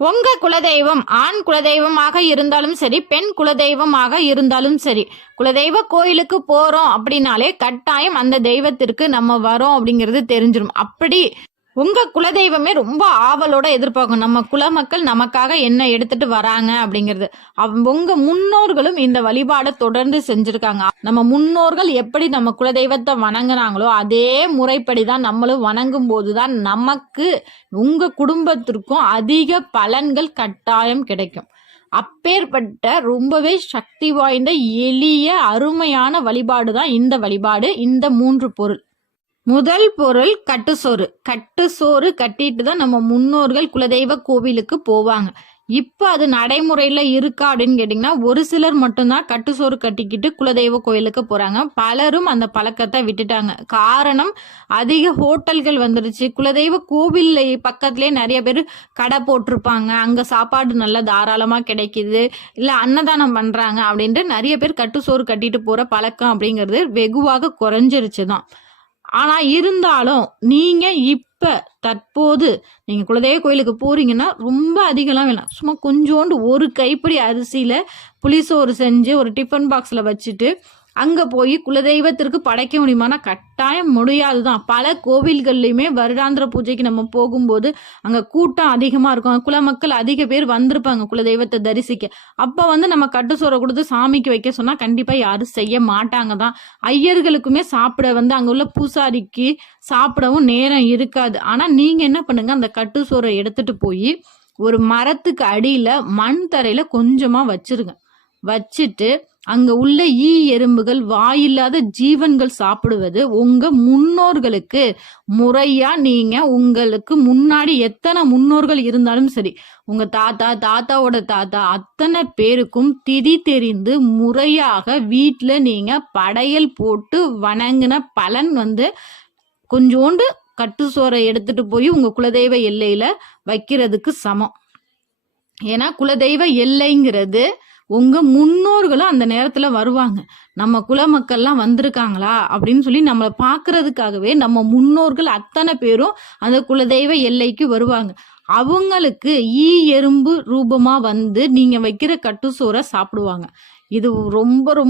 உங்க குலதெய்வம் ஆண் குலதெய்வமாக இருந்தாலும் சரி, பெண் குலதெய்வமாக இருந்தாலும் சரி, குலதெய்வ கோயிலுக்கு போறோம் அப்படின்னாலே கட்டாயம் அந்த தெய்வத்திற்கு நம்ம வரோம் அப்படிங்கிறது தெரிஞ்சிடும். அப்படி உங்க குலதெய்வமே ரொம்ப ஆவலோட எதிர்பார்க்கும், நம்ம குலமக்கள் நமக்காக என்ன எடுத்துட்டு வராங்க அப்படிங்கிறது. உங்க முன்னோர்களும் இந்த வழிபாடை தொடர்ந்து செஞ்சிருக்காங்க. நம்ம முன்னோர்கள் எப்படி நம்ம குலதெய்வத்தை வணங்குனாங்களோ அதே முறைப்படிதான் நம்மளும் வணங்கும் போதுதான் நமக்கு உங்க குடும்பத்திற்கும் அதிக பலன்கள் கட்டாயம் கிடைக்கும். அப்பேற்பட்ட ரொம்பவே சக்தி வாய்ந்த எளிய அருமையான வழிபாடு தான் இந்த வழிபாடு. இந்த 3 பொருள். முதல் பொருள் கட்டுசோறு கட்டிட்டு தான் நம்ம முன்னோர்கள் குலதெய்வ கோவிலுக்கு போவாங்க. இப்ப அது நடைமுறையில இருக்கா அப்படின்னு கேட்டீங்கன்னா, ஒரு சிலர் மட்டும்தான் கட்டுசோறு கட்டிக்கிட்டு குலதெய்வ கோயிலுக்கு போறாங்க. பலரும் அந்த பழக்கத்தை விட்டுட்டாங்க. காரணம், அதிக ஹோட்டல்கள் வந்துருச்சு. குலதெய்வ கோவில் பக்கத்திலே நிறைய பேர் கடை போட்டிருப்பாங்க. அங்க சாப்பாடு நல்லா தாராளமா கிடைக்குது, இல்ல அன்னதானம் பண்றாங்க அப்படின்ட்டு நிறைய பேர் கட்டுசோறு கட்டிட்டு போற பழக்கம் அப்படிங்கிறது வெகுவாக குறைஞ்சிருச்சுதான். ஆனா இருந்தாலும் நீங்க தற்போது நீங்க குலதெய்வ கோயிலுக்கு போறீங்கன்னா ரொம்ப அதிகம்லாம் வேணாம். சும்மா கொஞ்சோண்டு ஒரு கைப்பிடி அரிசியில புளிசோறு செஞ்சு ஒரு டிஃபன் பாக்ஸ்ல வச்சுட்டு அங்க போய் குலதெய்வத்திற்கு படைக்க முடியுமானா கட்டாயம் முடியாதுதான். பல கோவில்கள்லயுமே வருடாந்திர பூஜைக்கு நம்ம போகும்போது அங்க கூட்டம் அதிகமா இருக்கும். குலமக்கள் அதிக பேர் வந்திருப்பாங்க குலதெய்வத்தை தரிசிக்க. அப்ப நம்ம கட்டுசோறை கொடுத்து சாமிக்கு வைக்க சொன்னா கண்டிப்பா யாரும் செய்ய மாட்டாங்க தான். ஐயர்களுக்குமே சாப்பிட அங்க உள்ள பூசாரிக்கு சாப்பிடவும் நேரம் இருக்காது. ஆனா நீங்க என்ன பண்ணுங்க, அந்த கட்டுசோறை எடுத்துட்டு போய் ஒரு மரத்துக்கு அடியில மண் தரையில கொஞ்சமா வச்சிருங்க. வச்சுட்டு அங்க உள்ள எறும்புகள், வாயில்லாத ஜீவன்கள் சாப்பிடுவது உங்க முன்னோர்களுக்கு முறையா, நீங்க உங்களுக்கு முன்னாடி எத்தனை முன்னோர்கள் இருந்தாலும் சரி, உங்க தாத்தாவோட தாத்தா அத்தனை பேருக்கும் திதி தெரிந்து முறையாக வீட்டுல நீங்க படையல் போட்டு வணங்கின பலன் கொஞ்சோண்டு கட்டுசோறை எடுத்துட்டு போய் உங்க குலதெய்வ எல்லையில வைக்கிறதுக்கு சமம். ஏன்னா குலதெய்வ எல்லைங்கிறது உங்க முன்னோர்களும் அந்த நேரத்துல வருவாங்க. நம்ம குலமக்கள்லாம் வந்திருக்காங்களா அப்படின்னு சொல்லி நம்மளை பாக்குறதுக்காகவே நம்ம முன்னோர்கள் அத்தனை பேரும் அந்த குலதெய்வ எல்லைக்கு வருவாங்க. அவங்களுக்கு எறும்பு ரூபமா நீங்க வைக்கிற கட்டுசோறை சாப்பிடுவாங்க. இது ரொம்ப ரொம்ப